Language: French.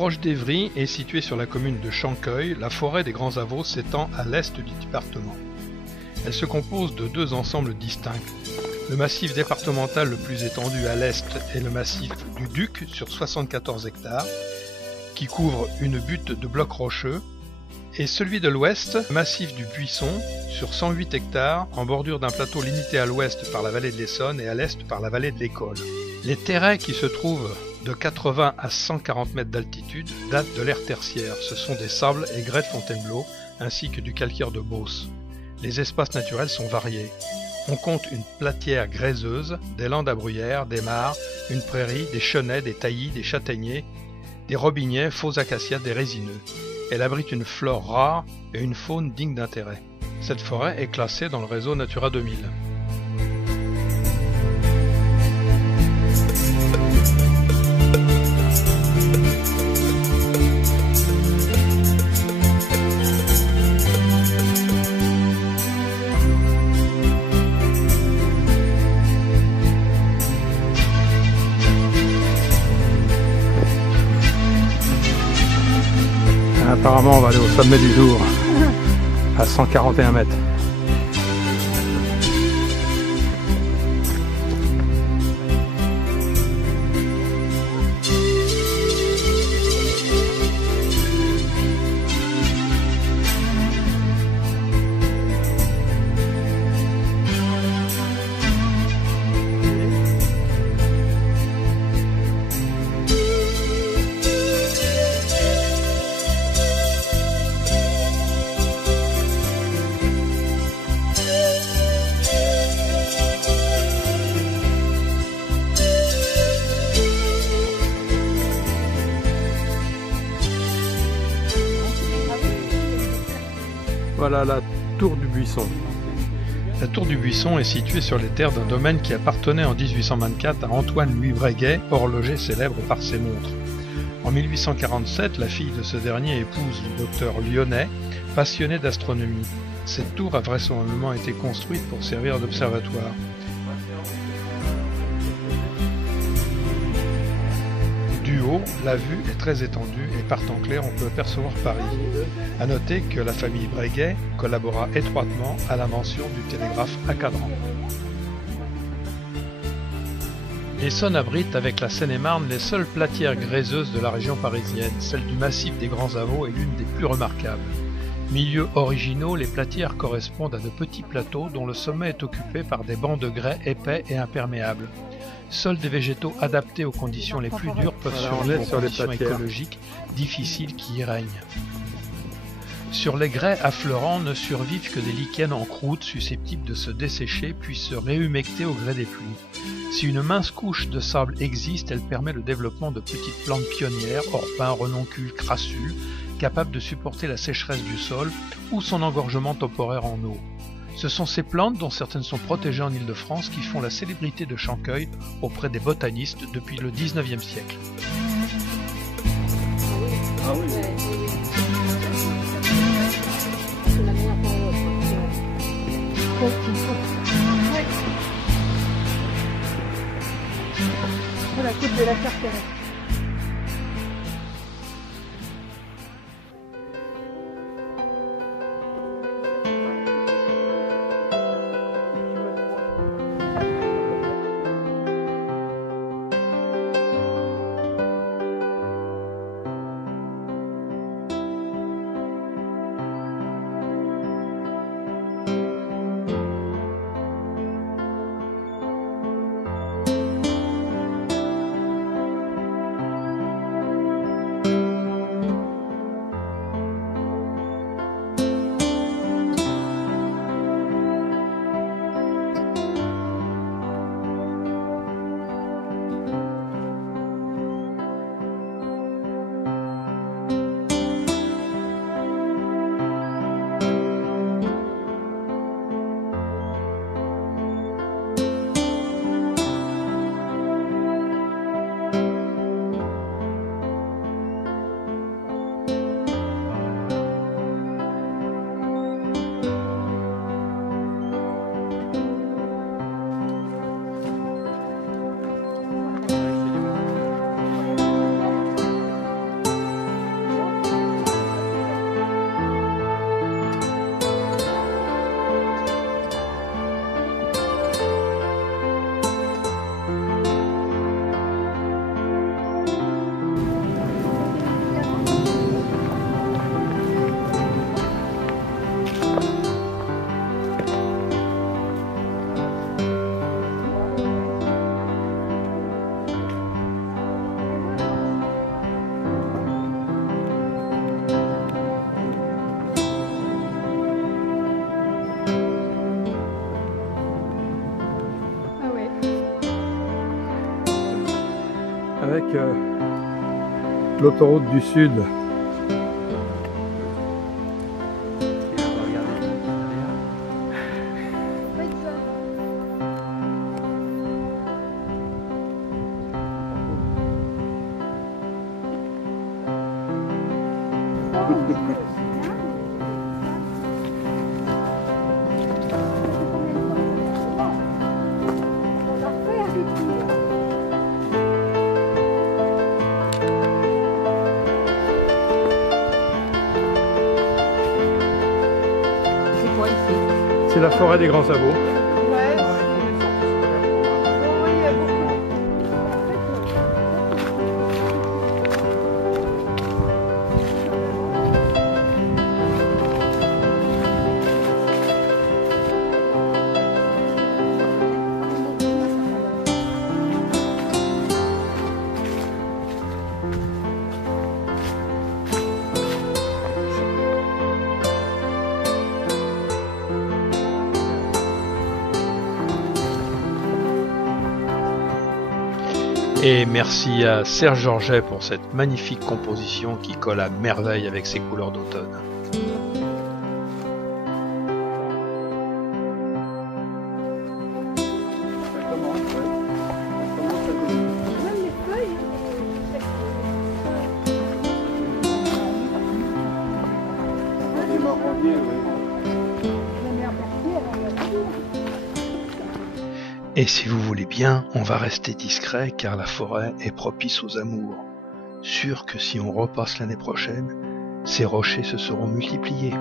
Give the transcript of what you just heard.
Proche d'Évry et située sur la commune de Chanqueuil, la forêt des Grands Avaux s'étend à l'est du département. Elle se compose de deux ensembles distincts. Le massif départemental le plus étendu à l'est est le massif du Duc sur 74 hectares, qui couvre une butte de blocs rocheux, et celui de l'ouest, le massif du Buisson, sur 108 hectares, en bordure d'un plateau limité à l'ouest par la vallée de l'Essonne et à l'est par la vallée de l'École. Les terrets qui se trouvent de 80 à 140 mètres d'altitude datent de l'ère tertiaire. Ce sont des sables et grès de Fontainebleau, ainsi que du calcaire de Beauce. Les espaces naturels sont variés. On compte une platière graiseuse, des landes à bruyères, des mares, une prairie, des chenets, des taillis, des châtaigniers, des robignets, faux acacias, des résineux. Elle abrite une flore rare et une faune digne d'intérêt. Cette forêt est classée dans le réseau Natura 2000. Apparemment, on va aller au sommet du Dour, à 141 mètres. Voilà la tour du Buisson. La tour du Buisson est située sur les terres d'un domaine qui appartenait en 1824 à Antoine-Louis Breguet, horloger célèbre par ses montres. En 1847, la fille de ce dernier épouse le docteur Lyonnais, passionné d'astronomie. Cette tour a vraisemblablement été construite pour servir d'observatoire. Du haut, la vue est très étendue et par temps clair, on peut apercevoir Paris. A noter que la famille Breguet collabora étroitement à l'invention du télégraphe à cadran. L'Essonne abrite avec la Seine-et-Marne les seules platières gréseuses de la région parisienne. Celle du massif des Grands Avaux est l'une des plus remarquables. Milieux originaux, les platières correspondent à de petits plateaux dont le sommet est occupé par des bancs de grès épais et imperméables. Seuls des végétaux adaptés aux conditions les plus dures peuvent survivre aux conditions écologiques difficiles qui y règnent. Sur les grès affleurants ne survivent que des lichens en croûte susceptibles de se dessécher puis se réhumecter au gré des pluies. Si une mince couche de sable existe, elle permet le développement de petites plantes pionnières, orpins, renoncules, crassules, capables de supporter la sécheresse du sol ou son engorgement temporaire en eau. Ce sont ces plantes, dont certaines sont protégées en Île-de-France, qui font la célébrité de Chanqueuil auprès des botanistes depuis le XIXe siècle. Ah oui. La côte de la Carteret. avec l'autoroute du Sud. C'est la forêt des Grands Sabots. Ouais, Et merci à Serge Georget pour cette magnifique composition qui colle à merveille avec ses couleurs d'automne. Et si vous voulez bien, on va rester discret car la forêt est propice aux amours. Sûr que si on repasse l'année prochaine, ces rochers se seront multipliés.